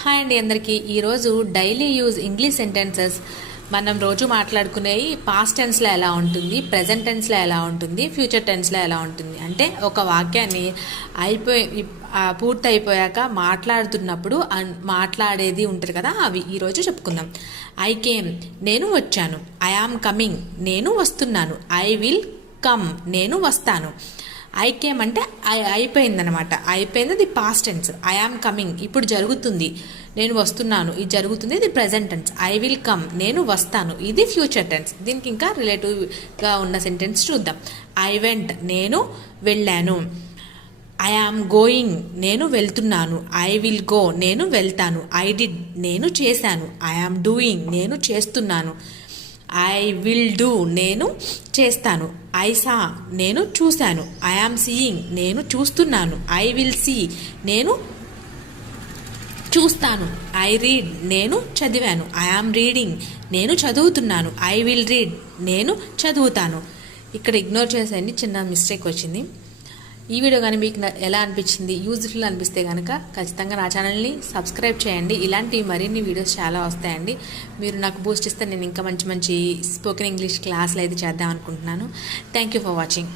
Hi అండి అందరికీ. ఈరోజు డైలీ యూజ్ ఇంగ్లీష్ సెంటెన్సెస్ మనం రోజు మాట్లాడుకునేవి పాస్ట్ టెన్స్లో ఎలా ఉంటుంది, ప్రజెంట్ టెన్స్లో ఎలా ఉంటుంది, ఫ్యూచర్ టెన్స్లో ఎలా ఉంటుంది. అంటే ఒక వాక్యాన్ని పూర్తి అయిపోయాక మాట్లాడుతున్నప్పుడు మాట్లాడేది ఉంటుంది కదా, అవి ఈరోజు చెప్పుకుందాం. ఐ కేమ్, నేను వచ్చాను. ఐ ఆమ్ కమింగ్, నేను వస్తున్నాను. ఐ విల్ కమ్, నేను వస్తాను. ఐ కేమ్ అంటే అయిపోయిందనమాట, అయిపోయింది. అది past tense. I am coming ఇప్పుడు జరుగుతుంది, నేను వస్తున్నాను, ఇది జరుగుతుంది, ఇది present tense. I will come, నేను వస్తాను, ఇది ఫ్యూచర్ టెన్స్. దీనికి ఇంకా రిలేటివ్గా ఉన్న సెంటెన్స్ చూద్దాం. ఐ వెంట్, నేను వెళ్ళాను. ఐ ఆమ్ గోయింగ్, నేను వెళ్తున్నాను. ఐ విల్ గో, నేను వెళ్తాను. ఐ డిడ్, నేను చేశాను. ఐ ఆమ్ డూయింగ్, నేను చేస్తున్నాను. ఐ విల్ డూ, నేను చేస్తాను. ఐ సా, నేను చూశాను. ఐ ఆమ్ సీయింగ్, నేను చూస్తున్నాను. ఐ విల్ సీ, నేను చూస్తాను. ఐ రీడ్, నేను చదివాను. ఐ ఆమ్ రీడింగ్, నేను చదువుతున్నాను. ఐ విల్ రీడ్, నేను చదువుతాను. ఇక్కడ ఇగ్నోర్ చేసేయండి, చిన్న మిస్టేక్ వచ్చింది. ఈ వీడియో కానీ మీకు ఎలా అనిపించింది, యూజ్ఫుల్ అనిపిస్తే కనుక ఖచ్చితంగా నా ఛానల్ని సబ్స్క్రైబ్ చేయండి. ఇలాంటి మరిన్ని వీడియోస్ చాలా వస్తాయండి. మీరు నాకు బూస్ట్ ఇస్తే నేను ఇంకా మంచి మంచి స్పోకెన్ ఇంగ్లీష్ క్లాసులు అయితే చేద్దాం అనుకుంటున్నాను. Thank you for watching.